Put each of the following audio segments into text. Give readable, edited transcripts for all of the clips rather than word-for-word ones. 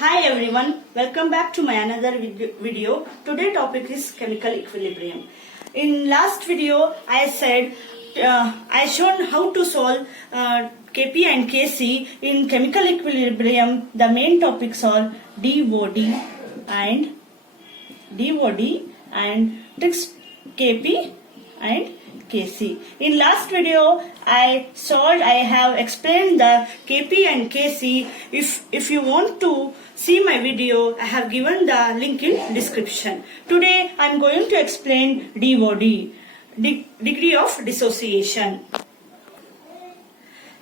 Hi everyone, welcome back to my another video. Today topic is chemical equilibrium. In last video I said I shown how to solve Kp and Kc in chemical equilibrium. The main topics are DOD and tricks Kp and Kc. In last video I have explained the Kp and Kc. If you want to see my video, I have given the link in description. Today I am going to explain DOD, degree of dissociation.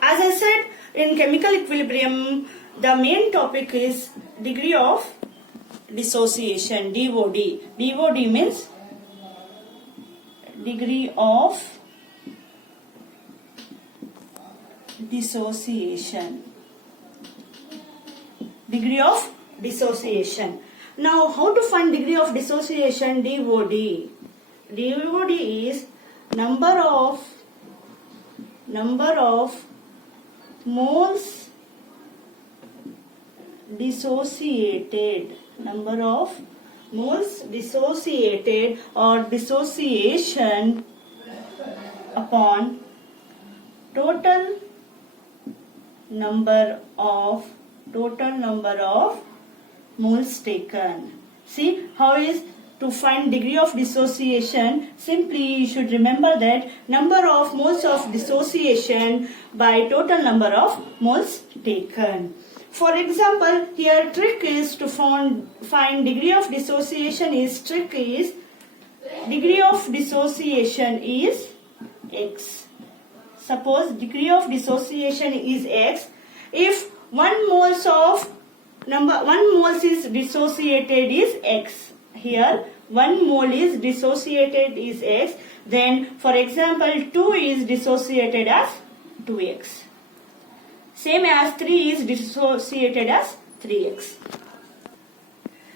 As I said, in chemical equilibrium the main topic is degree of dissociation, DOD. DOD means degree of dissociation. Degree of dissociation. Now, how to find degree of dissociation? DOD. DOD is number of moles dissociated. Number of moles dissociated or dissociation upon total number of moles taken. See how is to find degree of dissociation? Simply you should remember that number of moles of dissociation by total number of moles taken. For example, here trick is to find degree of dissociation is degree of dissociation is X. Suppose degree of dissociation is X. If 1 moles is dissociated is X. Here 1 mole is dissociated is X. Then for example 2 is dissociated as 2X. Same as 3 is dissociated as 3X.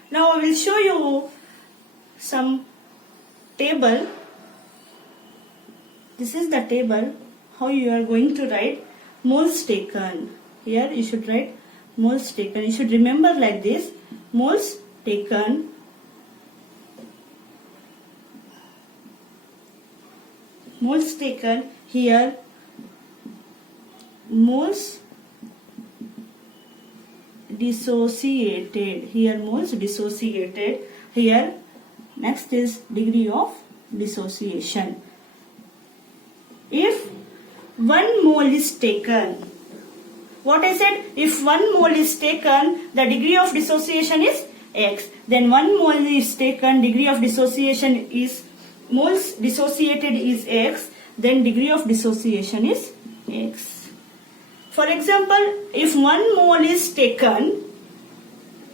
Now I will show you some table. This is the table. How you are going to write moles taken. Here you should write moles taken. You should remember like this. Moles taken. Moles taken. Here moles dissociated. Here moles dissociated. Here next is degree of dissociation. If 1 mole is taken, what I said, if 1 mole is taken, the degree of dissociation is X. Then 1 mole is taken, degree of dissociation is, moles dissociated is X, then degree of dissociation is X. For example, if 1 mole is taken,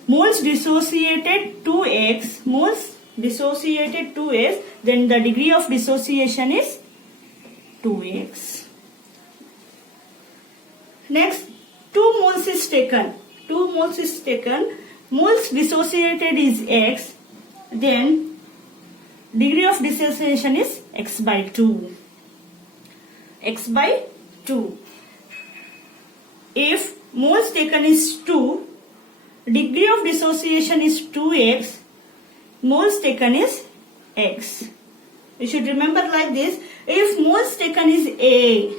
moles dissociated 2X, moles dissociated 2X, then the degree of dissociation is 2X. Next, 2 moles is taken. 2 moles is taken, moles dissociated is X, then degree of dissociation is X by 2. X by 2. If moles taken is 2, degree of dissociation is 2X, moles taken is X. You should remember like this. If moles taken is A,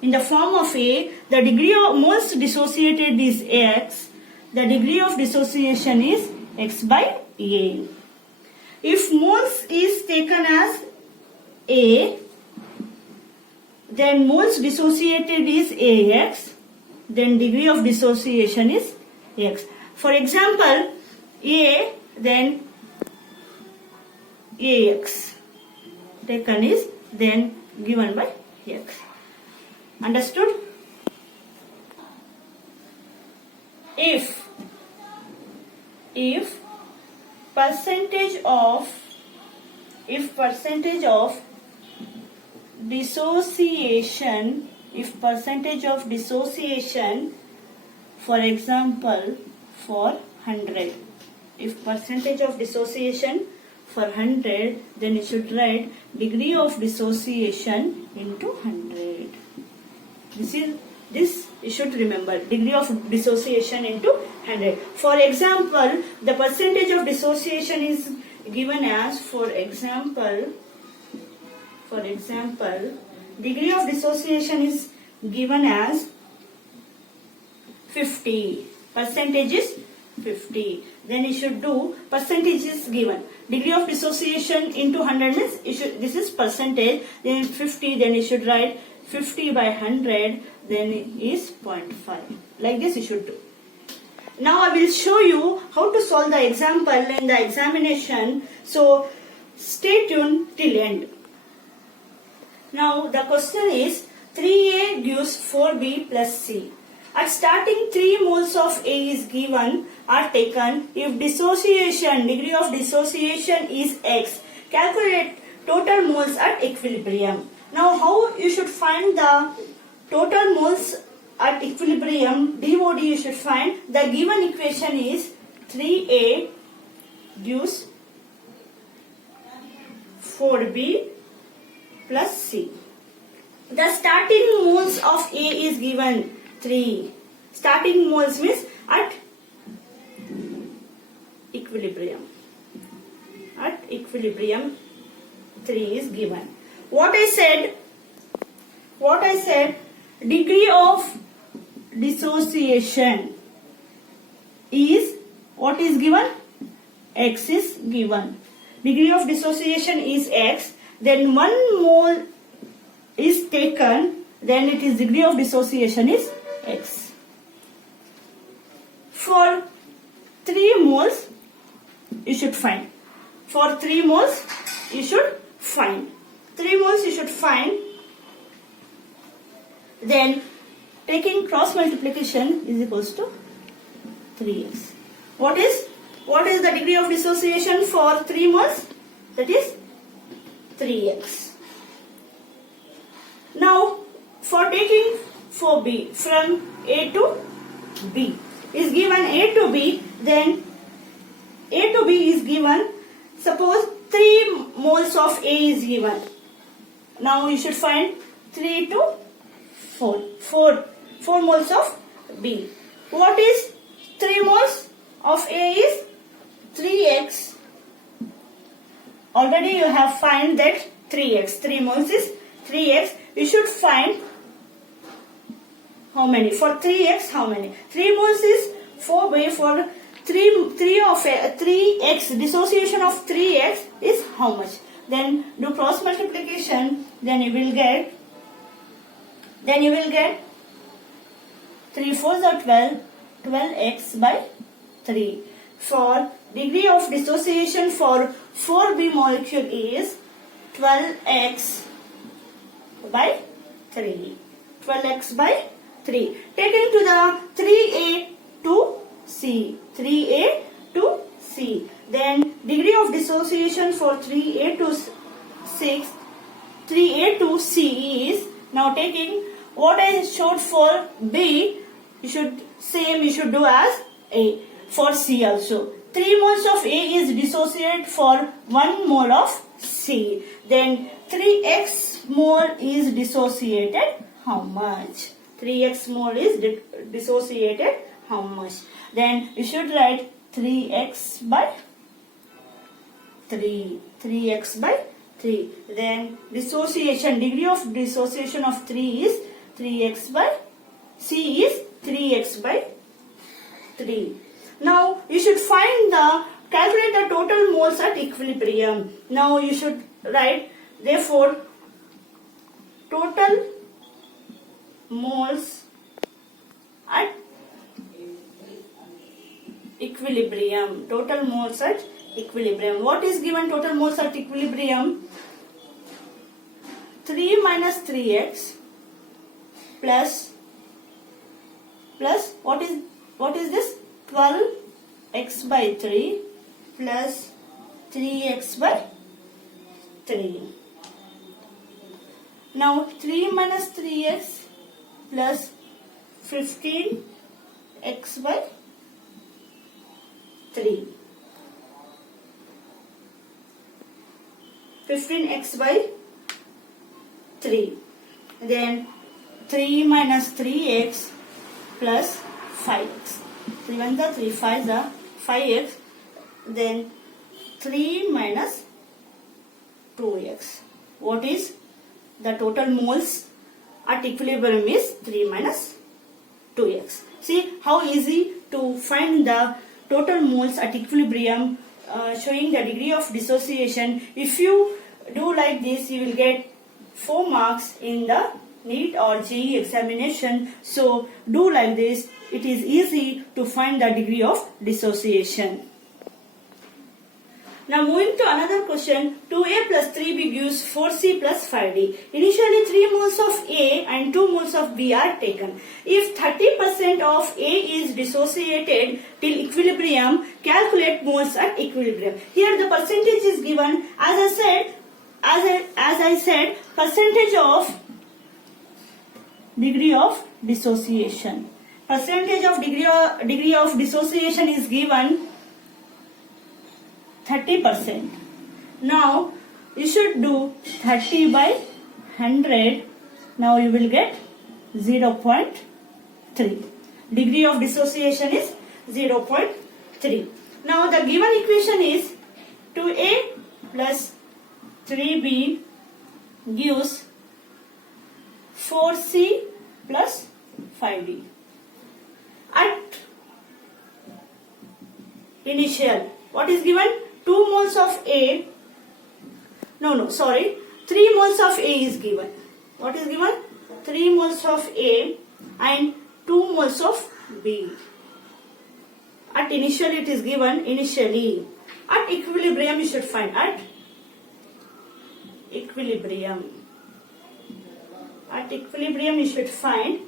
in the form of A, the degree of moles dissociated is X, the degree of dissociation is X by A. If moles is taken as A, then moles dissociated is AX, then degree of dissociation is X. For example, A, then AX taken is then given by X. Understood? If percentage of dissociation, for example for 100, if percentage of dissociation for 100, then you should write degree of dissociation into 100. This You should remember degree of dissociation into 100. For example, the percentage of dissociation is given as, for example, degree of dissociation is given as 50. Percentage is 50. Then you should do percentage is given. Degree of dissociation into 100 means this is percentage. Then 50. Then you should write 50 by 100. Then is 0.5. Like this you should do. Now I will show you how to solve the example in the examination. So stay tuned till end. Now the question is 3A gives 4B plus C. At starting 3 moles of A is given are taken if degree of dissociation is X. Calculate total moles at equilibrium. Now how you should find the total moles at equilibrium? DOD you should find. The given equation is 3A gives 4B plus C. The starting moles of A is given 3. Starting moles means at equilibrium. At equilibrium 3 is given. What I said, degree of dissociation is, what is given? X is given. Degree of dissociation is X. Then 1 mole is taken, then it is degree of dissociation is X. For 3 moles you should find. For 3 moles you should find. 3 moles you should find. Then taking cross multiplication is equals to 3x. What is the degree of dissociation for 3 moles? That is 3x. Now for taking 4B from A to B is given A to B, then A to B is given. Suppose 3 moles of A is given. Now you should find 3 to 4. 4 moles of B. What is 3 moles of A is 3x. Already you have find that 3x. 3 moles is 3x. You should find how many? For 3x, how many? 3 moles is 4B. For 3x, dissociation of 3x is how much? Then do cross multiplication. Then you will get 3 4s are 12. 12x by 3. For degree of dissociation for 4B molecule is 12x by 3. 12x by 3. Taken to the 3A to C. 3A to C. Then degree of dissociation for 3A to 6. 3A to C is, now taking what I showed for B, you should do as A. For C also. 3 moles of A is dissociated for 1 mole of C. Then 3x mole is dissociated how much? 3x mole is dissociated how much? Then you should write 3x by 3. 3x by 3. Then dissociation, degree of dissociation of 3 is 3x by C is 3x by 3. Now you should calculate the total moles at equilibrium. Now you should write, therefore total moles at equilibrium. Total moles at equilibrium. What is given total moles at equilibrium? 3 minus 3x plus what is this? 12x by 3 plus 3x by 3. Now 3 minus 3x plus 15x by 3. 15x by 3. Then 3 minus 3x plus 5x. 3 1s are 3 5s are 5x. Then 3 minus 2x. What is the total moles at equilibrium is 3 minus 2x. See how easy to find the total moles at equilibrium, showing the degree of dissociation. If you do like this, you will get 4 marks in the NEET or JEE examination. So do like this. It is easy to find the degree of dissociation. Now moving to another question, 2A plus 3B gives 4C plus 5D. Initially 3 moles of A and 2 moles of B are taken. If 30% of A is dissociated till equilibrium, calculate moles at equilibrium. Here the percentage is given. As I said, percentage of degree of dissociation. Percentage of degree of dissociation is given 30%. Now you should do 30 by 100. Now you will get 0.3. Degree of dissociation is 0.3. Now the given equation is 2A plus 3B gives 4C plus 5D. At initial, what is given? 2 moles of A. 3 moles of A is given. What is given? 3 moles of A and 2 moles of B. At initial it is given initially. At equilibrium you should find. At equilibrium. At equilibrium you should find.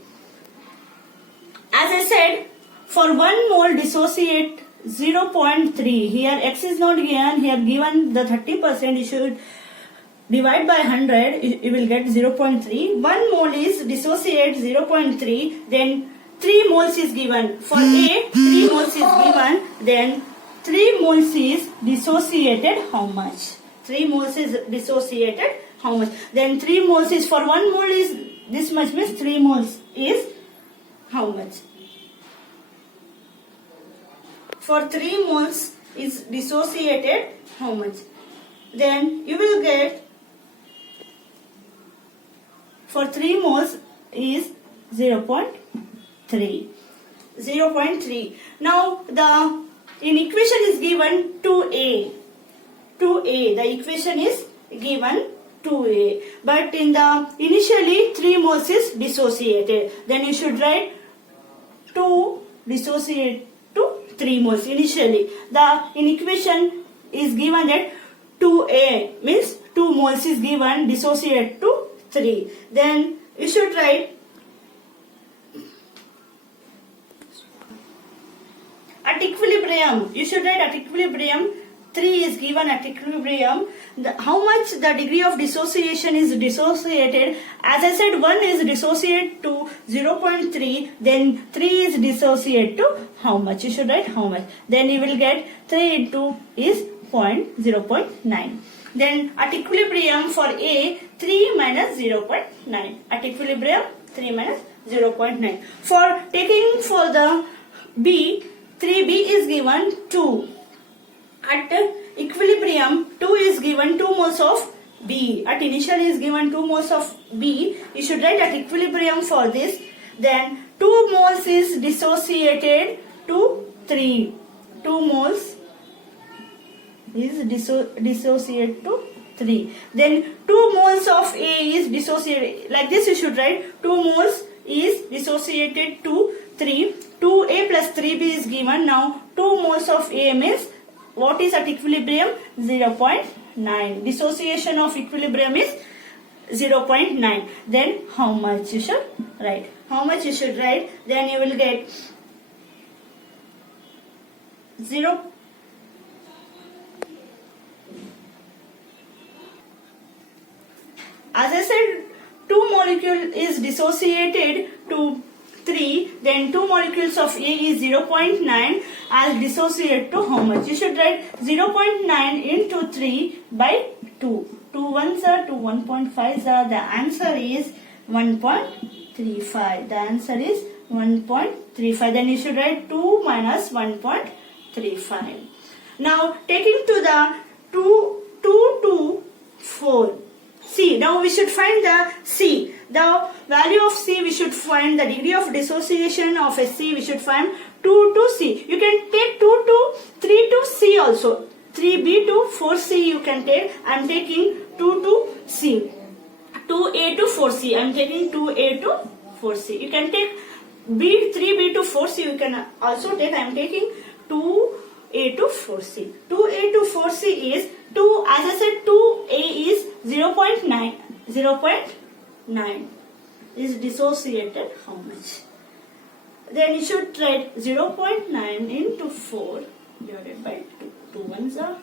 As I said, for 1 mole dissociate 0.3. Here x is not given. Here given the 30%. You should divide by 100. You will get 0.3. 1 mole is dissociate 0.3. Then 3 moles is given. For A, 3 moles is given. Then 3 moles is dissociated how much? 3 moles is dissociated how much? Then 3 moles is for 1 mole is this much, means 3 moles is how much? For 3 moles is dissociated how much? Then you will get for 3 moles is 0.3. 0.3. Now the in equation is given 2A. 2A. The equation is given 2A. But in the initially 3 moles is dissociated. Then you should write 2 dissociate to 3 moles initially. The in equation is given that 2A means 2 moles is given dissociate to 3. Then you should write at equilibrium. You should write at equilibrium 3 is given at equilibrium. How much the degree of dissociation is dissociated? As I said, 1 is dissociate to 0.3. Then 3 is dissociate to how much? You should write how much. Then you will get 3 into is 0.9. Then at equilibrium for A, 3 minus 0.9. At equilibrium, 3 minus 0.9. For taking for the B, 3B is given 2. At equilibrium, 2 is given 2 moles of B. At initial is given 2 moles of B. You should write at equilibrium for this. Then 2 moles is dissociated to 3. 2 moles is dissociated to 3. Then 2 moles of A is dissociated. Like this you should write 2 moles is dissociated to 3. 2A plus 3B is given. Now 2 moles of A means what is at equilibrium? 0.9. Dissociation of equilibrium is 0.9. Then how much you should write? How much you should write? Then you will get 0. As I said, 2 molecule is dissociated to 3, then 2 molecules of A is 0.9 as dissociate to how much? You should write 0.9 into 3 by 2. 2 1s are 2 1.5s are. The answer is 1.35. The answer is 1.35. Then you should write 2 minus 1.35. Now taking to the 2 to 4. C. Now we should find the C. The value of C, we should find the degree of dissociation of a C. We should find 2 to C. You can take 2 to 3 to C also. 3B to 4C you can take. I am taking 2 to C. 2A to 4C. I am taking 2A to 4C. You can take 3B to 4C. You can also take. I am taking 2A to 4C. 2A to 4C is 2. As I said, 2A is 0.9. 0.9 is dissociated. How much? Then you should write 0.9 into 4 divided by 2. 2 ones are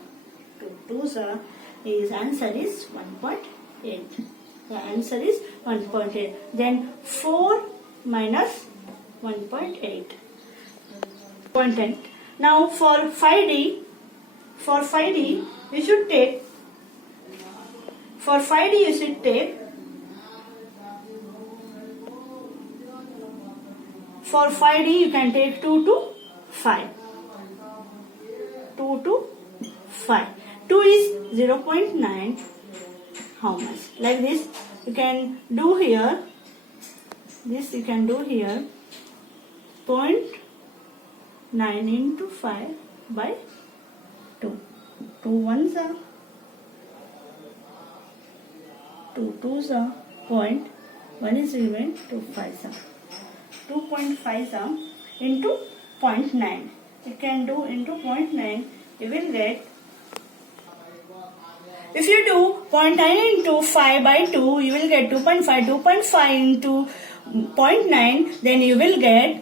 2 twos are. His answer is 1.8. The answer is 1.8. Then 4 minus 1.8. 0.8. Now for 5D, you should take. For 5D you should take. For 5D you can take 2 to 5. 2 to 5. 2 is 0.9. How much? Like this you can do here. This you can do here. 0.9 into 5 by 2. 2 ones are 2 twos are 1 is given 2 fives are 2.5 are into 0.9. You can do into 0.9. You will get. If you do 0.9 into 5 by 2, you will get 2.5. 2.5 into 0.9, then you will get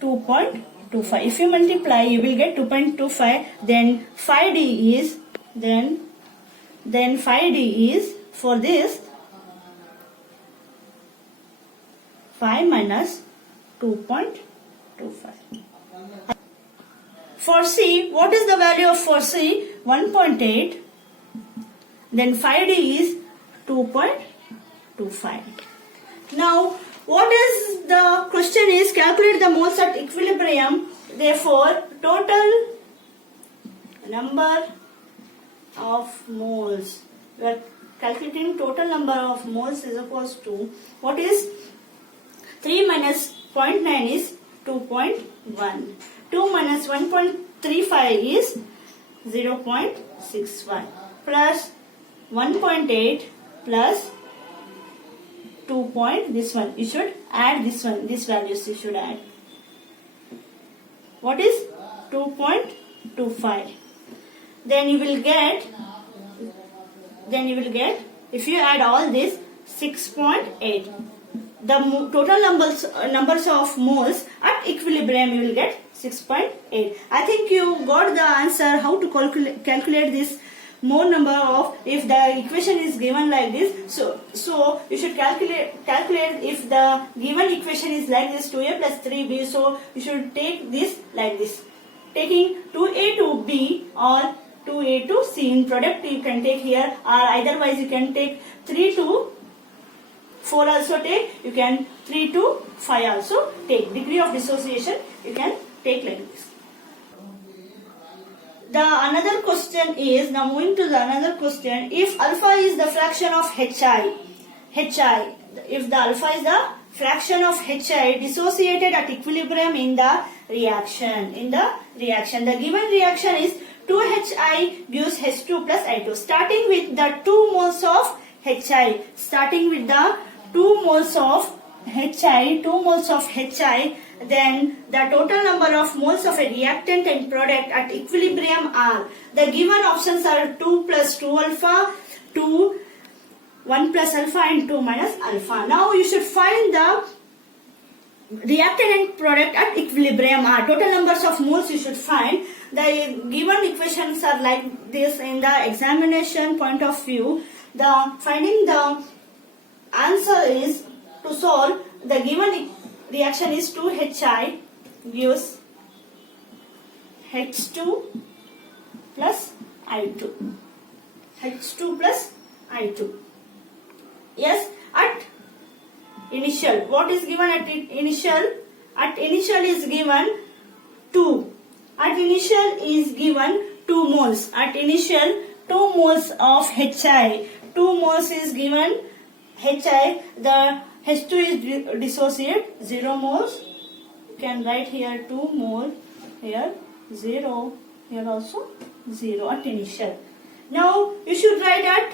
2.25. If you multiply, you will get 2.25. Then 5D is, then 5D is, for this, 5 minus 2.25. For C, what is the value of for C? 1.8. Then 5D is 2.25. Now, what is the question is calculate the moles at equilibrium. Therefore, total number of moles. We are calculating total number of moles is equals to, what is 3 minus 0.9 is 2.1. 2 minus 1.35 is 0.61 plus 1.8 plus 2 this one. You should add this one. These values you should add. What is 2.25? Then you will get. If you add all this, 6.8. The total numbers of moles at equilibrium, you will get 6.8. I think you got the answer how to calculate this mole number of, if the equation is given like this. So you should calculate if the given equation is like this, 2a plus 3b. So you should take this like this. Taking 2a to b or 2a to c in product you can take here, or otherwise you can take 3 to 4 also take. You can 3 to 5 also take. Degree of dissociation you can take like this. The another question is, now moving to the another question, if alpha is the fraction of hi, if the alpha is the fraction of hi dissociated at equilibrium in the reaction, the given reaction is 2hi gives H2 plus I2. Starting with the 2 moles of hi, then the total number of moles of a reactant and product at equilibrium are, the given options are 2 plus 2 alpha, 2, 1 plus alpha and 2 minus alpha. Now you should find the reactant and product at equilibrium are. Total numbers of moles you should find. The given equations are like this in the examination point of view. The finding the answer is, to solve the given reaction is 2hi gives H2 plus I2. H2 plus I2. Yes, at initial. What is given at initial? At initial is given 2. At initial is given 2 moles. At initial 2 moles of HI. 2 moles is given HI. The H2 is dissociate 0 moles. You can write here 2 mole. Here 0. Here also 0 at initial. Now you should write at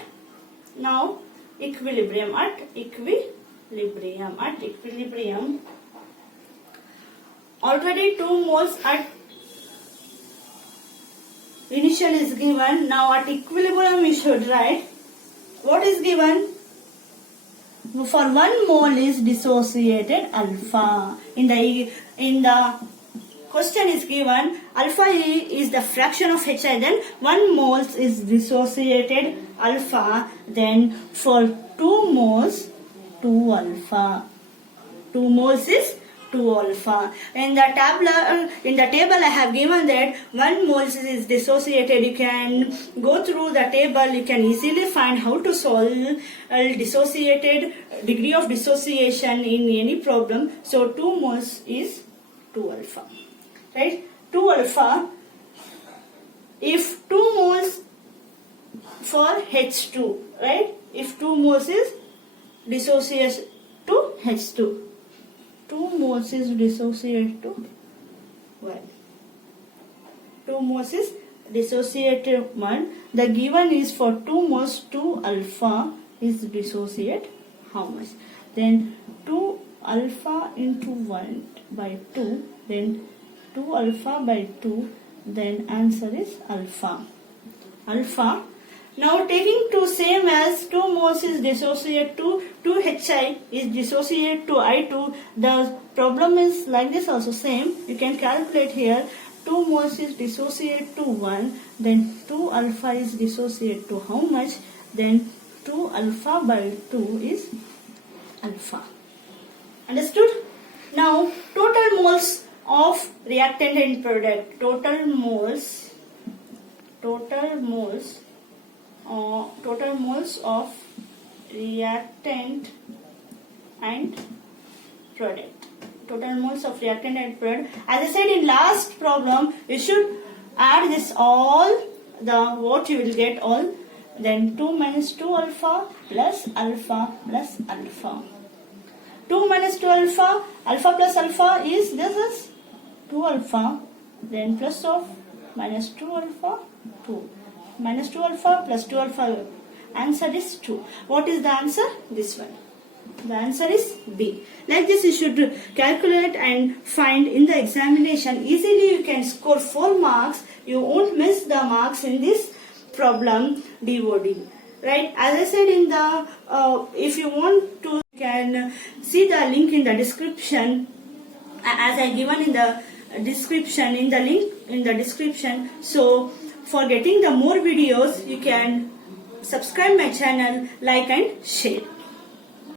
now equilibrium. At equilibrium. At equilibrium. Already 2 moles at initial is given. Now at equilibrium you should write what is given. For 1 mole is dissociated alpha. In the question is given alpha is the fraction of HI, then 1 mole is dissociated alpha, then for 2 moles 2 alpha. 2 moles is 2 alpha. In the table I have given that 1 mole is dissociated. You can go through the table, you can easily find how to solve dissociated degree of dissociation in any problem. So 2 moles is 2 alpha. Right? 2 alpha. If 2 moles for H2, right? If 2 moles is dissociation to H2. 2 moles is dissociated to 1. 2 moles is dissociated 1. The given is for 2 moles 2 alpha is dissociate how much? Then 2 alpha into 1 by 2, then 2 alpha by 2, then answer is alpha. Alpha. Now taking 2 same as 2 moles is dissociate to 2 HI is dissociate to I2. The problem is like this also same. You can calculate here 2 moles is dissociate to 1, then 2 alpha is dissociate to how much? Then 2 alpha by 2 is alpha. Understood? Now total moles of reactant and product. Total moles of reactant and product. Total moles of reactant and product. As I said in last problem, you should add this all, what you will get all, then 2 minus 2 alpha plus alpha plus alpha. 2 minus 2 alpha, alpha plus alpha is, this is 2 alpha, then plus of minus 2 alpha, 2. Minus 2 alpha plus 2 alpha. Answer is 2. What is the answer? This one. The answer is B. Like this you should calculate and find in the examination. Easily you can score 4 marks. You won't miss the marks in this problem DOD. Right? As I said in the, if you want to, you can see the link in the description. As I given in the description, in the link in the description. So for getting the more videos, you can subscribe my channel, like and share.